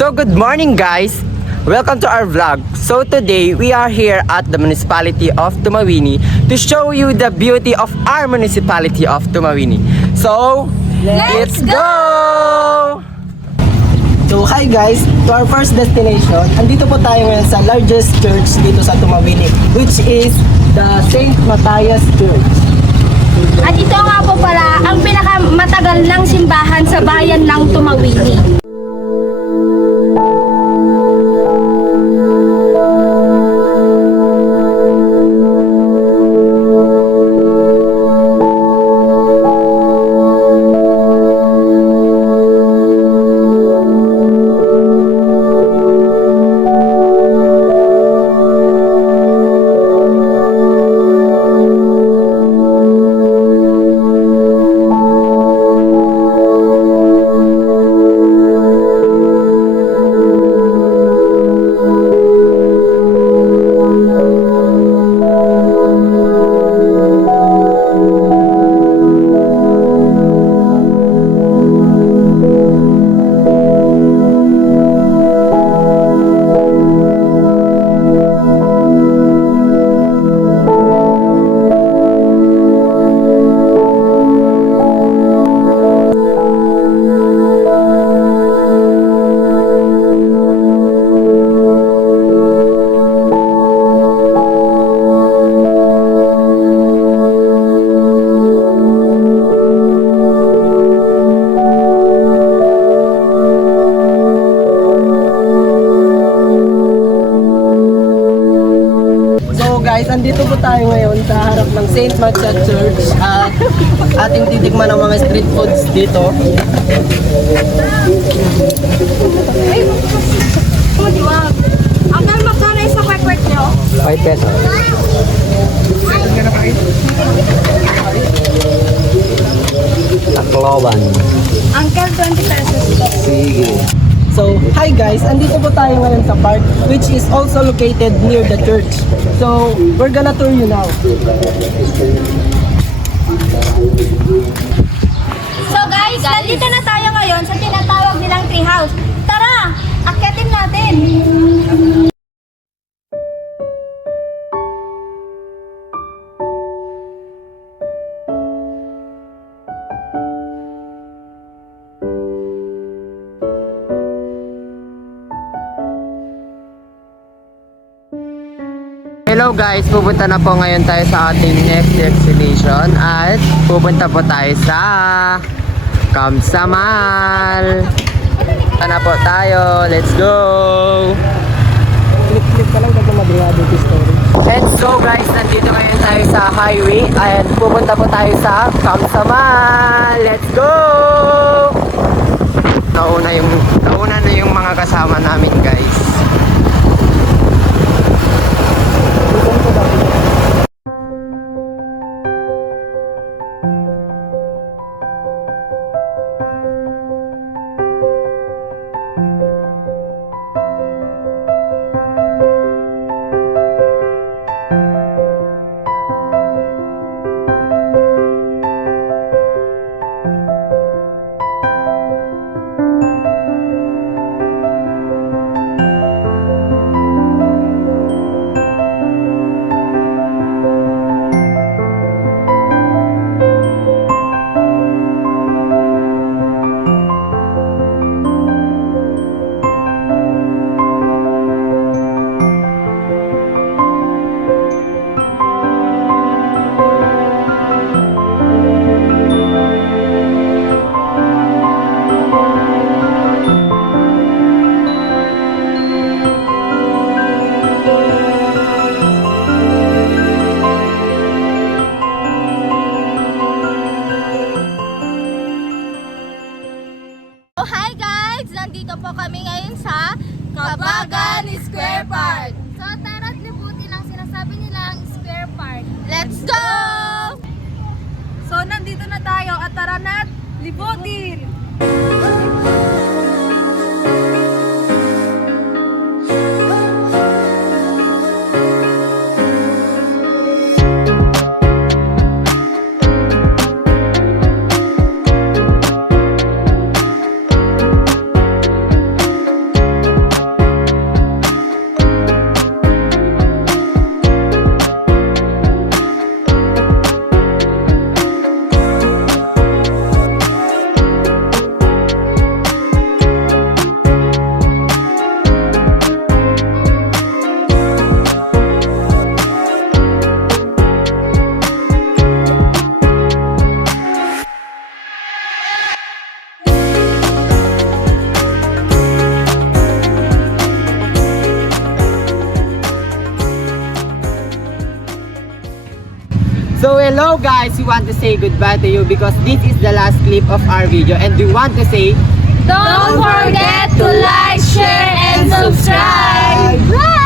So good morning guys! Welcome to our vlog. So today we are here at the municipality of Tumawini to show you the beauty of our municipality of Tumawini. So let's go! So hi guys, to our first destination, andito po tayo ngayon sa largest church dito sa Tumawini, which is the St. Matthias Church. At ito nga po pala ang pinakamatagal ng simbahan sa bayan ng Tumawini. Andito po tayo ngayon sa harap ng St. Matthias Church at ating titikman ng mga street foods dito. Ang magkano sa kwek-kwek nyo? 5 pesos. Tacloban. Uncle, 20 pesos po. Sige. So, hi guys, andito po tayo ngayon sa park which is also located near the church. So, we're gonna tour you now. So guys, nandito na tayo ngayon sa tinatawag nilang tree house. Tara, akyatin natin. Hello guys, pupunta na po ngayon tayo sa ating next destination at pupunta po tayo sa Kamsamal. Punta na po tayo, let's go! Click ka lang kapag mag-ready this story. And so guys, nandito ngayon tayo sa highway and pupunta po tayo sa Kamsamal. Let's go! Nauna na yung mga kasama namin guys. Oh, hi guys! Nandito po kami ngayon sa Kabagan Square Park. So tara't libutin ang sinasabi nilang Square Park. Let's go! So nandito na tayo at tara na't libutin! So hello guys, we want to say goodbye to you because this is the last clip of our video and we want to say Don't forget to like, share, and subscribe! Bye!